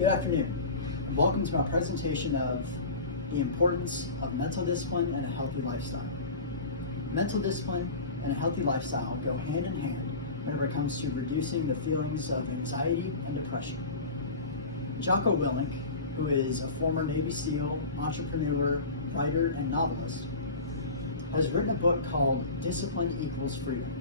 Good afternoon, and welcome to my presentation of the importance of mental discipline and a healthy lifestyle. Mental discipline and a healthy lifestyle go hand in hand whenever it comes to reducing the feelings of anxiety and depression. Jocko Willink, who is a former Navy SEAL, entrepreneur, writer, and novelist, has written a book called Discipline Equals Freedom.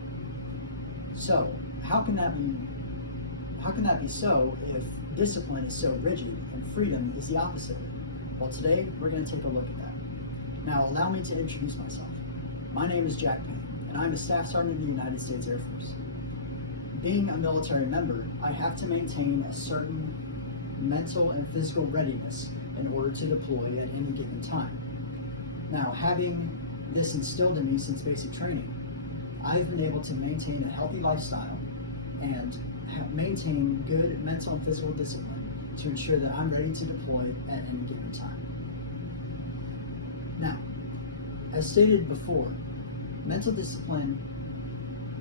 So, how can that be so if discipline is so rigid and freedom is the opposite? Well, today we're going to take a look at that. Now, allow me to introduce myself. My name is Jack Payne, and I'm a Staff Sergeant in the United States Air Force. Being a military member, I have to maintain a certain mental and physical readiness in order to deploy at any given time. Now, having this instilled in me since basic training, I've been able to maintain a healthy lifestyle and maintain good mental and physical discipline to ensure that I'm ready to deploy at any given time. Now, as stated before, mental discipline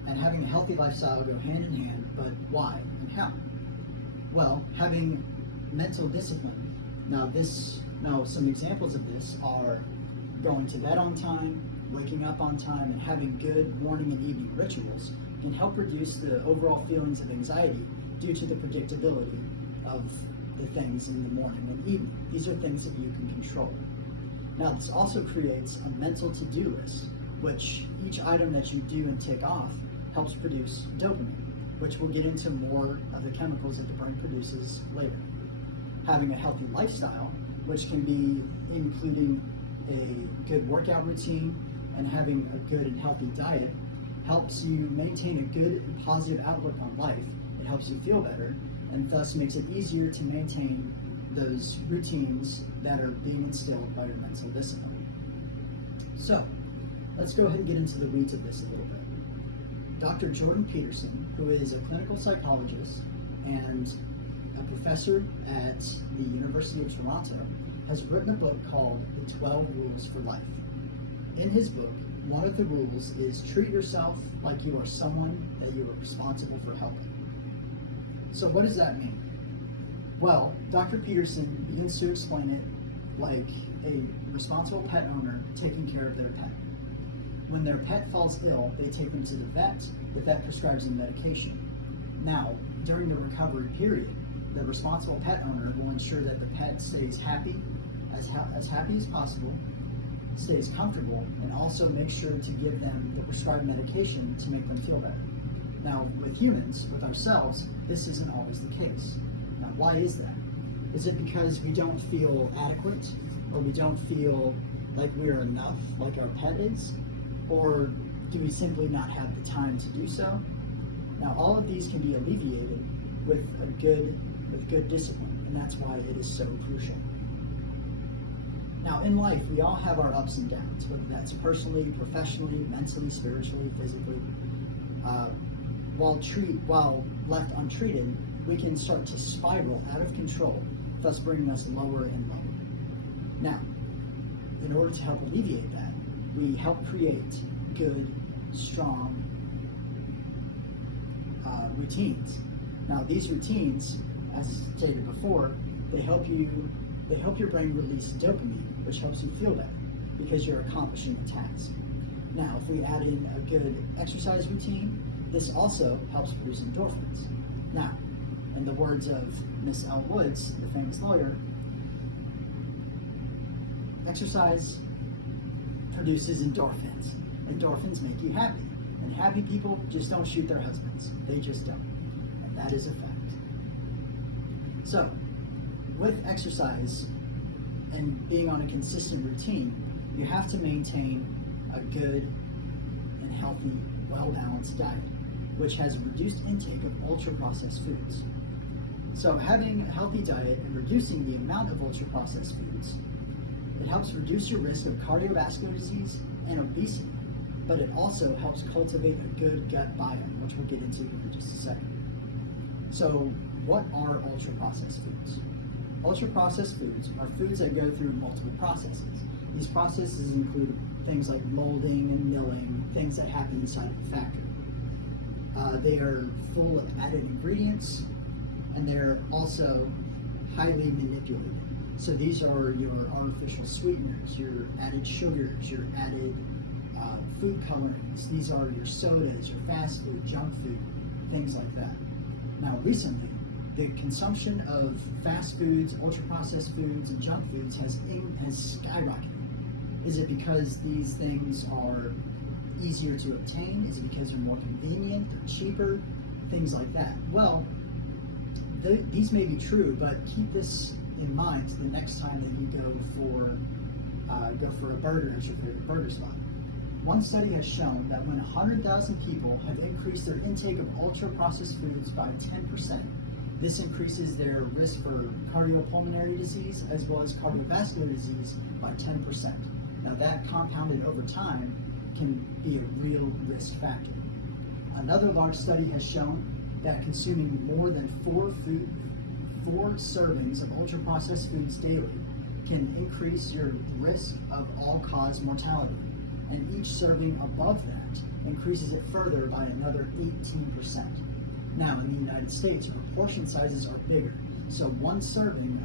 and having a healthy lifestyle go hand in hand, but why and how? Well, having mental discipline, now some examples of this are going to bed on time, waking up on time, and having good morning and evening rituals can help reduce the overall feelings of anxiety due to the predictability of the things in the morning and evening. These are things that you can control. Now, this also creates a mental to-do list, which each item that you do and tick off helps produce dopamine, which we'll get into more of the chemicals that the brain produces later. Having a healthy lifestyle, which can be including a good workout routine and having a good and healthy diet, helps you maintain a good and positive outlook on life. It helps you feel better and thus makes it easier to maintain those routines that are being instilled by your mental discipline. So, let's go ahead and get into the weeds of this a little bit. Dr. Jordan Peterson, who is a clinical psychologist and a professor at the University of Toronto, has written a book called The 12 Rules for Life. In his book, one of the rules is treat yourself like you are someone that you are responsible for helping. So what does that mean? Well, Dr. Peterson begins to explain it like a responsible pet owner taking care of their pet. When their pet falls ill, they take them to the vet prescribes them medication. Now, during the recovery period, the responsible pet owner will ensure that the pet stays happy, as happy as possible, stays comfortable, and also make sure to give them the prescribed medication to make them feel better. Now, with humans, with ourselves, this isn't always the case. Now, why is that? Is it because we don't feel adequate, or we don't feel like we're enough, like our pet is? Or do we simply not have the time to do so? Now, all of these can be alleviated with good discipline, and that's why it is so crucial. Now, in life, we all have our ups and downs, whether that's personally, professionally, mentally, spiritually, physically. While left untreated, we can start to spiral out of control, thus bringing us lower and lower. Now, in order to help alleviate that, we help create good, strong routines. Now, these routines, as stated before, they help your brain release dopamine, which helps you feel better because you're accomplishing a task. Now, if we add in a good exercise routine, this also helps produce endorphins. Now, in the words of Miss Elle Woods, the famous lawyer, exercise produces endorphins. Endorphins make you happy, and happy people just don't shoot their husbands. They just don't, and that is a fact. So, with exercise and being on a consistent routine, you have to maintain a good and healthy, well-balanced diet, which has a reduced intake of ultra-processed foods. So having a healthy diet and reducing the amount of ultra-processed foods, it helps reduce your risk of cardiovascular disease and obesity, but it also helps cultivate a good gut biome, which we'll get into in just a second. So what are ultra-processed foods? Ultra-processed foods are foods that go through multiple processes. These processes include things like molding and milling, things that happen inside of the factory. They are full of added ingredients, and they're also highly manipulated. So these are your artificial sweeteners, your added sugars, your added food colorings. These are your sodas, your fast food, junk food, things like that. Now recently, the consumption of fast foods, ultra-processed foods, and junk foods has skyrocketed. Is it because these things are easier to obtain? Is it because they're more convenient, they're cheaper, things like that? Well, these may be true, but keep this in mind the next time that you go for a burger at your favorite burger spot. One study has shown that when 100,000 people have increased their intake of ultra-processed foods by 10%, this increases their risk for cardiopulmonary disease as well as cardiovascular disease by 10%. Now that compounded over time can be a real risk factor. Another large study has shown that consuming more than four servings of ultra-processed foods daily can increase your risk of all-cause mortality. And each serving above that increases it further by another 18%. Now, in the United States, our portion sizes are bigger, so one serving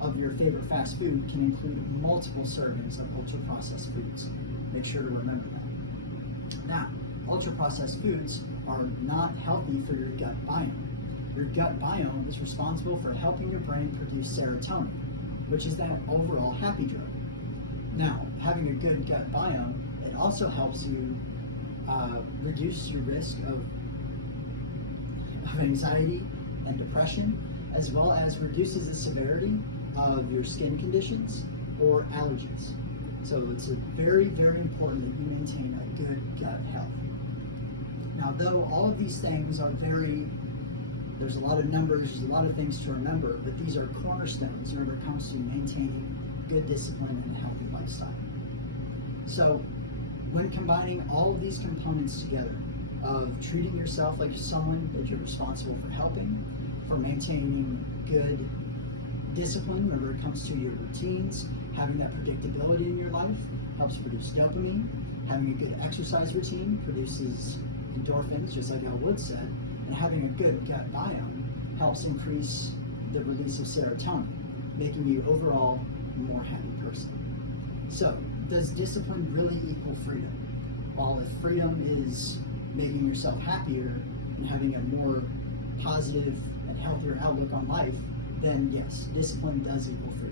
of your favorite fast food can include multiple servings of ultra-processed foods. Make sure to remember that. Now, ultra-processed foods are not healthy for your gut biome. Your gut biome is responsible for helping your brain produce serotonin, which is that overall happy drug. Now, having a good gut biome, it also helps you reduce your risk of anxiety and depression, as well as reduces the severity of your skin conditions or allergies. So it's very, very important that you maintain a good gut health. Now, though all of these things are there's a lot of numbers, there's a lot of things to remember, but these are cornerstones whenever it comes to maintaining good discipline and a healthy lifestyle. So when combining all of these components together, of treating yourself like someone that you're responsible for helping, for maintaining good discipline whenever it comes to your routines, having that predictability in your life helps produce dopamine, having a good exercise routine produces endorphins, just like Al Wood said, and having a good gut biome helps increase the release of serotonin, making you overall a more happy person. So, does discipline really equal freedom? Well, if freedom is making yourself happier and having a more positive and healthier outlook on life, then yes, discipline does equal freedom.